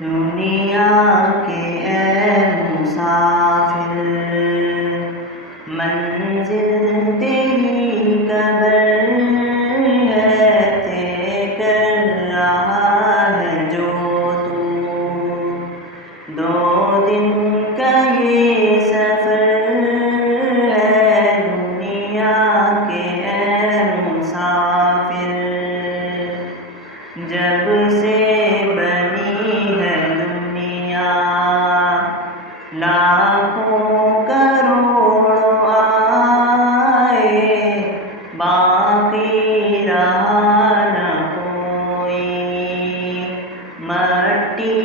دنیا کے اے مسافر، منزل تیری قبر ہے، طے کر رہا ہے جو تو، 2 دن کا یہ سفر ہے دنیا کے اے مسافر۔ جب سے بنی ہے دنیا، لاکھوں کروڑوں آئے، باقی رہا نہ کوئی، مٹی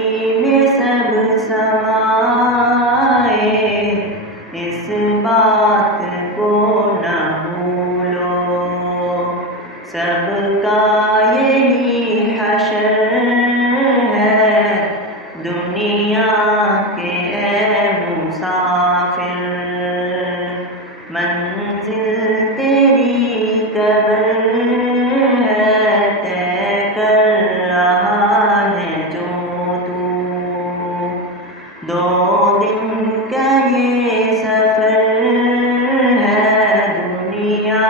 میں سب سمائے، اس بات کو نہ بھولو، سب کا یہی حشر ہے دنیا کے اے مسافر، منزل تیری قبر ہے، طے کر رہا ہے جو تو، 2 دن کا یہ سفر ہے دنیا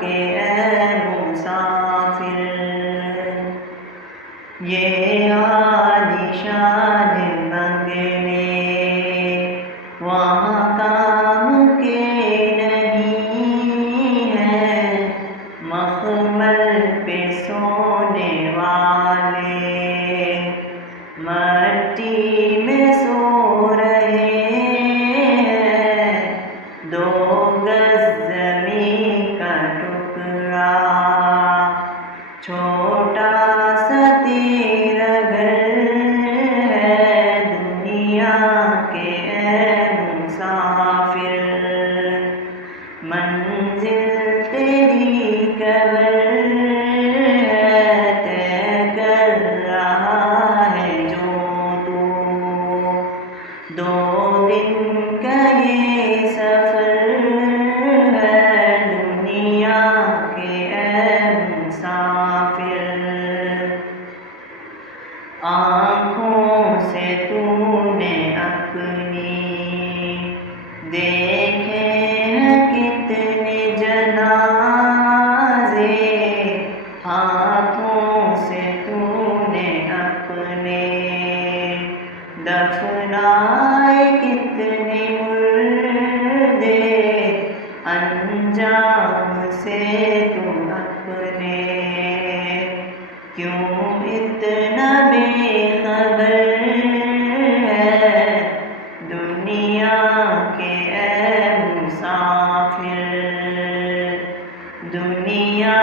کے اے مسافر۔ یہ عالیشان بنگلے وہاں کام کے نہیں ہیں، مخمل پہ سونے والے مٹی میں سو رہے ہیں، 2 گز زمین کا ٹکڑا، چھوٹا سا تیرا گھر ہے دنیا کے اے مسافر، منزل تیری قبر ہے، طے کر رہا ہے جو تو، 2 دن کا یہ سفر ہے دنیا کے اے مسافر۔ آنکھوں سے تو نے اپنی دیکھے ہیں کتنے جنازے، ہاتھوں سے تو نے اپنے دفنائے کتنے مردے، انجام سے تم اپنے کیوں اتنا بے خبر ہے دنیا کے اے مسافر، دنیا